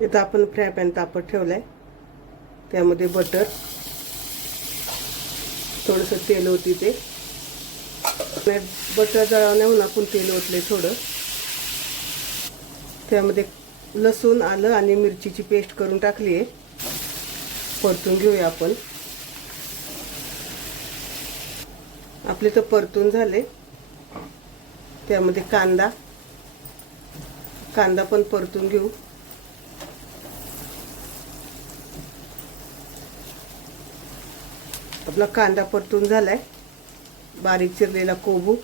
इथं आपण fry pan तापत ठेवलाय, त्यामध्ये बटर, थोडंसं तेल होती ते बटर जळवण्याहून आपण तेल ओतले थोडं. त्यामध्ये लसूण, आलं आणि मिरचीची पेस्ट करून टाकली आहे. परतून घेऊया आपण. आपले तर परतून झाले. त्यामध्ये कांदा पण परतून घेऊ. आपला कांदा परतून झालाय. बारीक चिरलेला कोबू,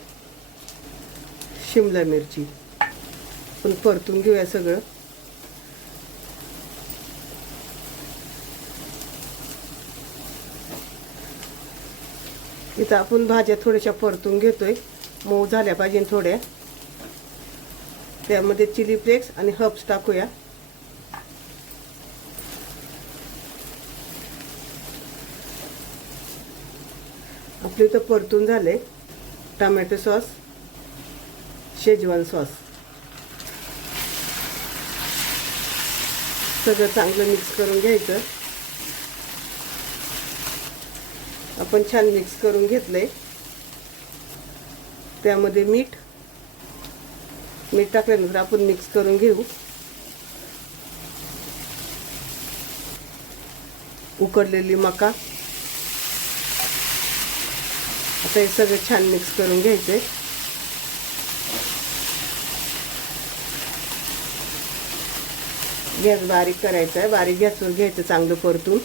शिमला मिरची पण परतून घेऊया सगळं. इथं आपण भाज्या थोड्याशा परतून घेतोय, मऊ झाल्या पाहिजे थोड्या. त्यामध्ये चिली फ्लेक्स आणि हर्ब्स टाकूया. आपले तर परतून झाले. टोमॅटो सॉस, शेजवान सॉस सगळं चांगलं मिक्स करून घ्यायचं. आपण छान मिक्स करून घेतलंय. त्यामध्ये मीठ टाकल्यानंतर आपण मिक्स करून घेऊ. उकडलेली मका, आता हे सगळं छान मिक्स करून घ्यायचंय. गॅस बारीक करायचा आहे. बारीक गॅसवर घ्यायचं चांगलं परतून.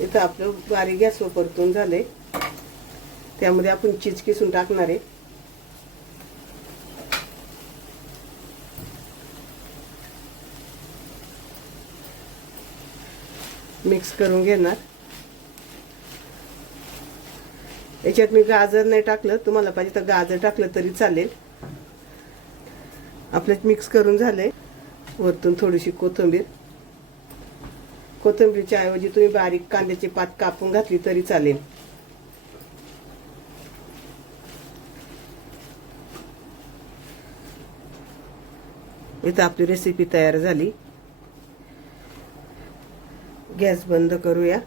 इथं आपलं बारीक गॅसवर परतून झाले. त्यामध्ये आपण चीज किसून टाकणार आहे. मिक्स करून घेणार. याच्यात मी गाजर नाही टाकलं, तुम्हाला पाहिजे तर गाजर टाकलं तरी चालेल. आपलं मिक्स करून झाले. वरतून थोडीशी कोथिंबीरच्या ऐवजी तुम्ही बारीक कांद्याची पात कापून घातली तरी चालेल. इथं आपली रेसिपी तयार झाली. गॅस बंद करूया.